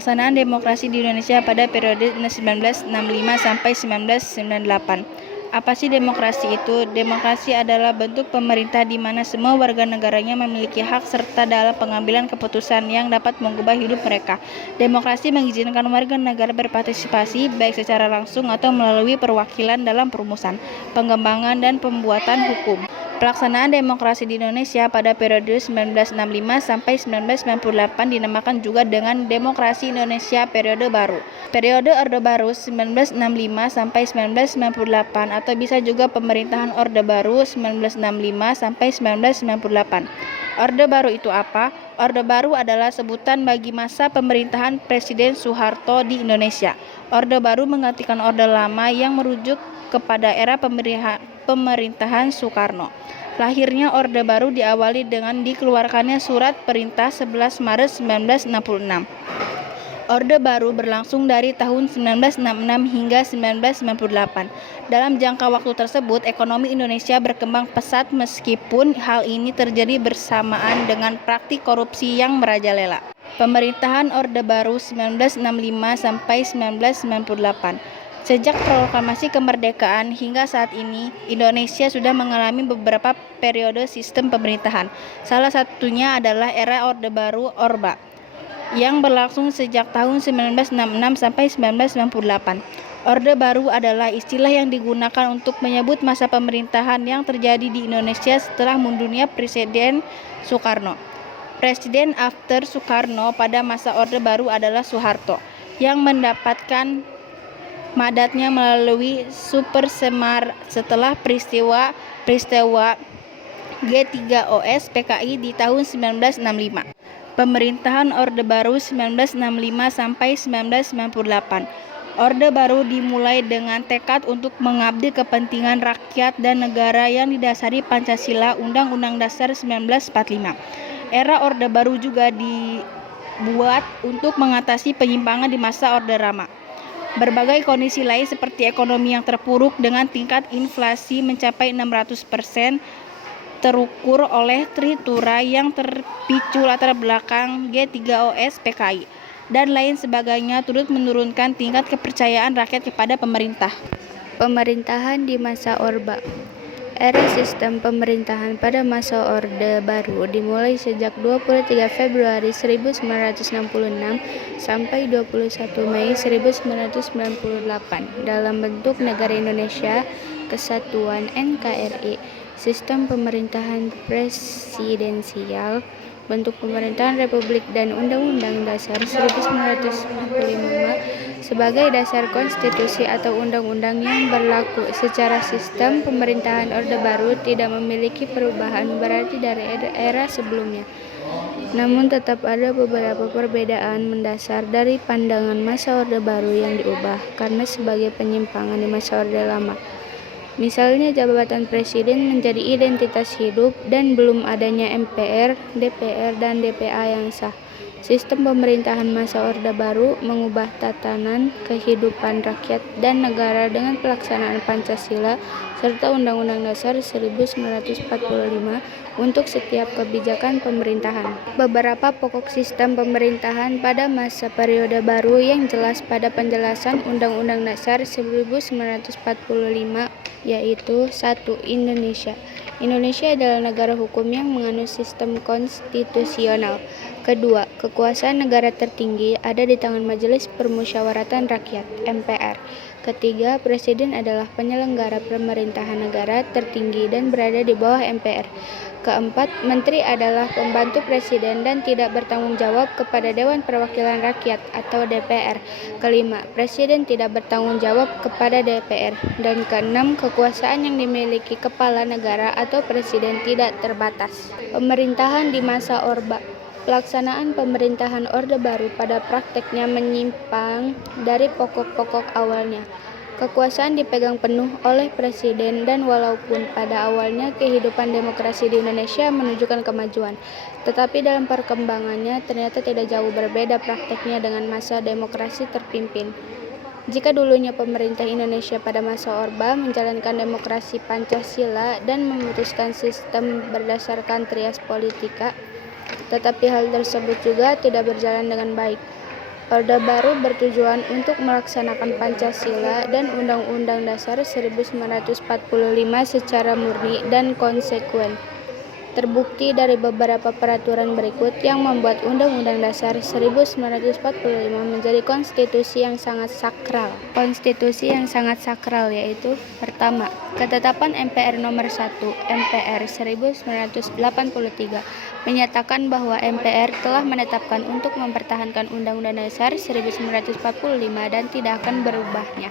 Pelaksanaan demokrasi di Indonesia pada periode 1965 sampai 1998. Apa sih demokrasi itu? Demokrasi adalah bentuk pemerintah di mana semua warga negaranya memiliki hak serta dalam pengambilan keputusan yang dapat mengubah hidup mereka. Demokrasi mengizinkan warga negara berpartisipasi baik secara langsung atau melalui perwakilan dalam perumusan, pengembangan, dan pembuatan hukum. Pelaksanaan demokrasi di Indonesia pada periode 1965 sampai 1998 dinamakan juga dengan Demokrasi Indonesia Periode Baru. Periode Orde Baru 1965 sampai 1998 atau bisa juga Pemerintahan Orde Baru 1965 sampai 1998. Orde Baru itu apa? Orde Baru adalah sebutan bagi masa pemerintahan Presiden Soeharto di Indonesia. Orde Baru menggantikan Orde Lama yang merujuk kepada era pemerintahan Soekarno. Lahirnya Orde Baru diawali dengan dikeluarkannya Surat Perintah 11 Maret 1966. Orde Baru berlangsung dari tahun 1966 hingga 1998. Dalam jangka waktu tersebut, ekonomi Indonesia berkembang pesat meskipun hal ini terjadi bersamaan dengan praktik korupsi yang merajalela. Pemerintahan Orde Baru 1965 sampai 1998. Sejak proklamasi kemerdekaan hingga saat ini, Indonesia sudah mengalami beberapa periode sistem pemerintahan. Salah satunya adalah era Orde Baru Orba yang berlangsung sejak tahun 1966 sampai 1998. Orde Baru adalah istilah yang digunakan untuk menyebut masa pemerintahan yang terjadi di Indonesia setelah mundurnya Presiden Soekarno. Presiden after Soekarno pada masa Orde Baru adalah Soeharto, yang mendapatkan mandatnya melalui Super Semar setelah peristiwa G3OS PKI di tahun 1965. Pemerintahan Orde Baru 1965 sampai 1998. Orde Baru dimulai dengan tekad untuk mengabdi kepentingan rakyat dan negara yang didasari Pancasila Undang-Undang Dasar 1945. Era Orde Baru juga dibuat untuk mengatasi penyimpangan di masa Orde Lama. Berbagai kondisi lain seperti ekonomi yang terpuruk dengan tingkat inflasi mencapai 600% terukur oleh Tritura yang terpicu latar belakang G3OS PKI dan lain sebagainya turut menurunkan tingkat kepercayaan rakyat kepada pemerintah. Pemerintahan di masa Orba. Era sistem pemerintahan pada masa Orde Baru dimulai sejak 23 Februari 1966 sampai 21 Mei 1998 dalam bentuk Negara Indonesia Kesatuan NKRI. Sistem pemerintahan presidensial, bentuk pemerintahan Republik dan Undang-Undang Dasar 1945 sebagai dasar konstitusi atau undang-undang yang berlaku. Secara sistem pemerintahan Orde Baru tidak memiliki perubahan berarti dari era sebelumnya. Namun tetap ada beberapa perbedaan mendasar dari pandangan masa Orde Baru yang diubah karena sebagai penyimpangan di masa Orde Lama. Misalnya jabatan presiden menjadi identitas hidup dan belum adanya MPR, DPR, dan DPA yang sah. Sistem pemerintahan masa Orde Baru mengubah tatanan kehidupan rakyat dan negara dengan pelaksanaan Pancasila serta Undang-Undang Dasar 1945 untuk setiap kebijakan pemerintahan. Beberapa pokok sistem pemerintahan pada masa periode baru yang jelas pada penjelasan Undang-Undang Dasar 1945 yaitu 1. Indonesia. Indonesia adalah negara hukum yang menganut sistem konstitusional. Kedua, kekuasaan negara tertinggi ada di tangan Majelis Permusyawaratan Rakyat (MPR). Ketiga, presiden adalah penyelenggara pemerintahan negara tertinggi dan berada di bawah MPR. Keempat, menteri adalah pembantu presiden dan tidak bertanggung jawab kepada Dewan Perwakilan Rakyat atau DPR. Kelima, presiden tidak bertanggung jawab kepada DPR. Dan keenam, kekuasaan yang dimiliki kepala negara atau presiden tidak terbatas. Pemerintahan di masa Orba. Pelaksanaan pemerintahan Orde Baru pada prakteknya menyimpang dari pokok-pokok awalnya. Kekuasaan dipegang penuh oleh presiden dan walaupun pada awalnya kehidupan demokrasi di Indonesia menunjukkan kemajuan, tetapi dalam perkembangannya ternyata tidak jauh berbeda prakteknya dengan masa demokrasi terpimpin. Jika dulunya pemerintah Indonesia pada masa Orba menjalankan demokrasi Pancasila dan memutuskan sistem berdasarkan trias politika, tetapi hal tersebut juga tidak berjalan dengan baik. Orde Baru bertujuan untuk melaksanakan Pancasila dan Undang-Undang Dasar 1945 secara murni dan konsekuen. Terbukti dari beberapa peraturan berikut yang membuat Undang-Undang Dasar 1945 menjadi konstitusi yang sangat sakral. Konstitusi yang sangat sakral yaitu: pertama, ketetapan MPR nomor 1 MPR 1983 menyatakan bahwa MPR telah menetapkan untuk mempertahankan Undang-Undang Dasar 1945 dan tidak akan berubahnya.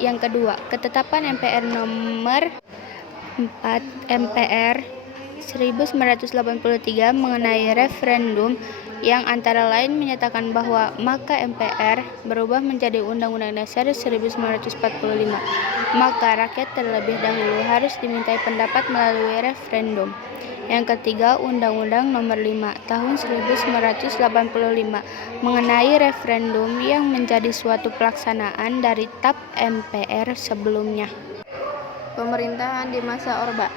Yang kedua, ketetapan MPR nomor 4 MPR 1983 mengenai referendum yang antara lain menyatakan bahwa maka MPR berubah menjadi Undang-Undang Dasar 1945, maka rakyat terlebih dahulu harus dimintai pendapat melalui referendum. Yang ketiga, Undang-Undang Nomor 5 Tahun 1985 mengenai referendum yang menjadi suatu pelaksanaan dari TAP MPR sebelumnya. Pemerintahan di masa Orba.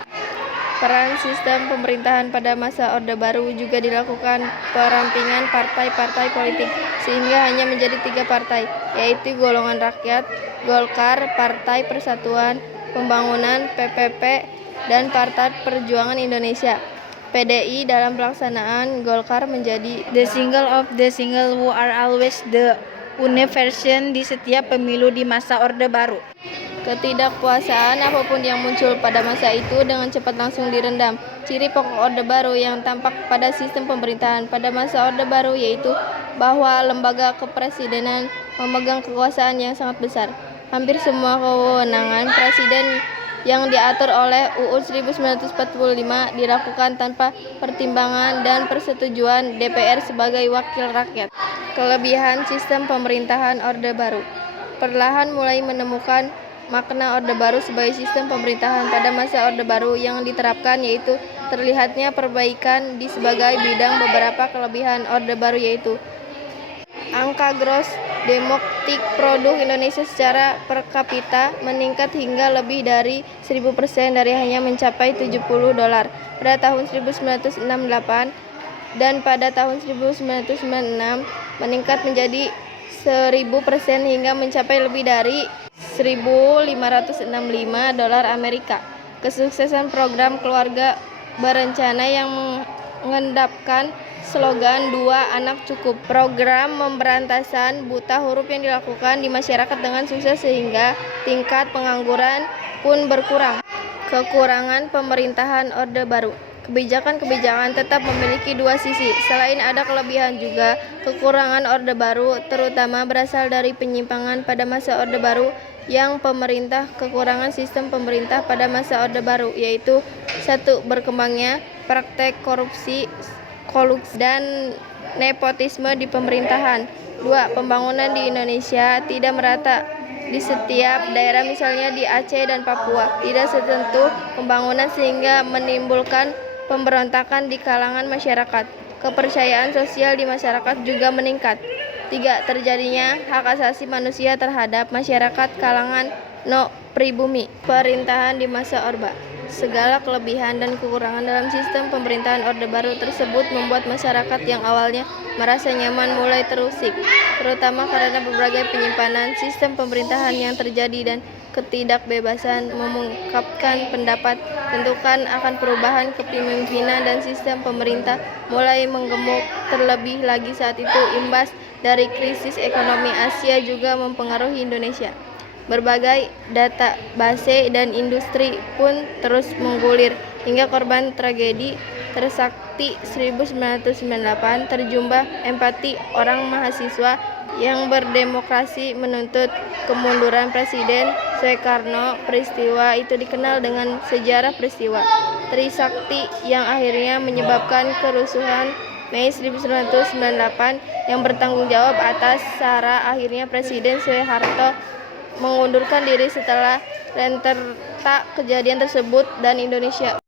Peran sistem pemerintahan pada masa Orde Baru juga dilakukan perampingan partai-partai politik sehingga hanya menjadi 3 partai, yaitu Golongan Rakyat, Golkar, Partai Persatuan Pembangunan (PPP), dan Partai Perjuangan Indonesia (PDI). Dalam pelaksanaan, Golkar menjadi the single of the single who are always the unique version di setiap pemilu di masa Orde Baru. Ketidakpuasaan apapun yang muncul pada masa itu dengan cepat langsung direndam. Ciri pokok Orde Baru yang tampak pada sistem pemerintahan pada masa Orde Baru yaitu bahwa lembaga kepresidenan memegang kekuasaan yang sangat besar. Hampir semua kewenangan presiden yang diatur oleh UUD 1945 dilakukan tanpa pertimbangan dan persetujuan DPR sebagai wakil rakyat. Kelebihan sistem pemerintahan Orde Baru. Perlahan mulai menemukan makna Orde Baru sebagai sistem pemerintahan pada masa Orde Baru yang diterapkan, yaitu terlihatnya perbaikan di sebagai bidang. Beberapa kelebihan Orde Baru yaitu angka gross domestic produk Indonesia secara per kapita meningkat hingga lebih dari 1000% dari hanya mencapai $70 pada tahun 1968 dan pada tahun 1996 meningkat menjadi 1000% hingga mencapai lebih dari $1.565 Amerika. Kesuksesan program keluarga berencana yang mengendapkan slogan 2 anak cukup. Program pemberantasan buta huruf yang dilakukan di masyarakat dengan sukses sehingga tingkat pengangguran pun berkurang. Kekurangan pemerintahan Orde Baru. Kebijakan-kebijakan tetap memiliki 2 sisi. Selain ada kelebihan juga, kekurangan Orde Baru terutama berasal dari penyimpangan pada masa Orde Baru yang pemerintah. Kekurangan sistem pemerintah pada masa Orde Baru yaitu 1. Berkembangnya praktek korupsi, kolusi, dan nepotisme di pemerintahan. 2. Pembangunan di Indonesia tidak merata di setiap daerah, misalnya di Aceh dan Papua. Tidak setentu pembangunan sehingga menimbulkan pemberontakan di kalangan masyarakat. Kepercayaan sosial di masyarakat juga meningkat. 3. Terjadinya hak asasi manusia terhadap masyarakat kalangan pribumi. Pemerintahan di masa Orba. Segala kelebihan dan kekurangan dalam sistem pemerintahan Orde Baru tersebut membuat masyarakat yang awalnya merasa nyaman mulai terusik, terutama karena berbagai penyimpanan sistem pemerintahan yang terjadi dan ketidakbebasan mengungkapkan pendapat tentukan akan perubahan kepemimpinan dan sistem pemerintah mulai menggemuk. Terlebih lagi saat itu imbas dari krisis ekonomi Asia juga mempengaruhi Indonesia. Berbagai database dan industri pun terus menggulir hingga korban tragedi Trisakti 1998 terjumlah empati orang mahasiswa yang berdemokrasi menuntut kemunduran Presiden Soekarno. Peristiwa itu dikenal dengan sejarah peristiwa Trisakti yang akhirnya menyebabkan kerusuhan Mei 1998 yang bertanggung jawab atas SARA. Akhirnya Presiden Soeharto mengundurkan diri setelah rentetan kejadian tersebut dan Indonesia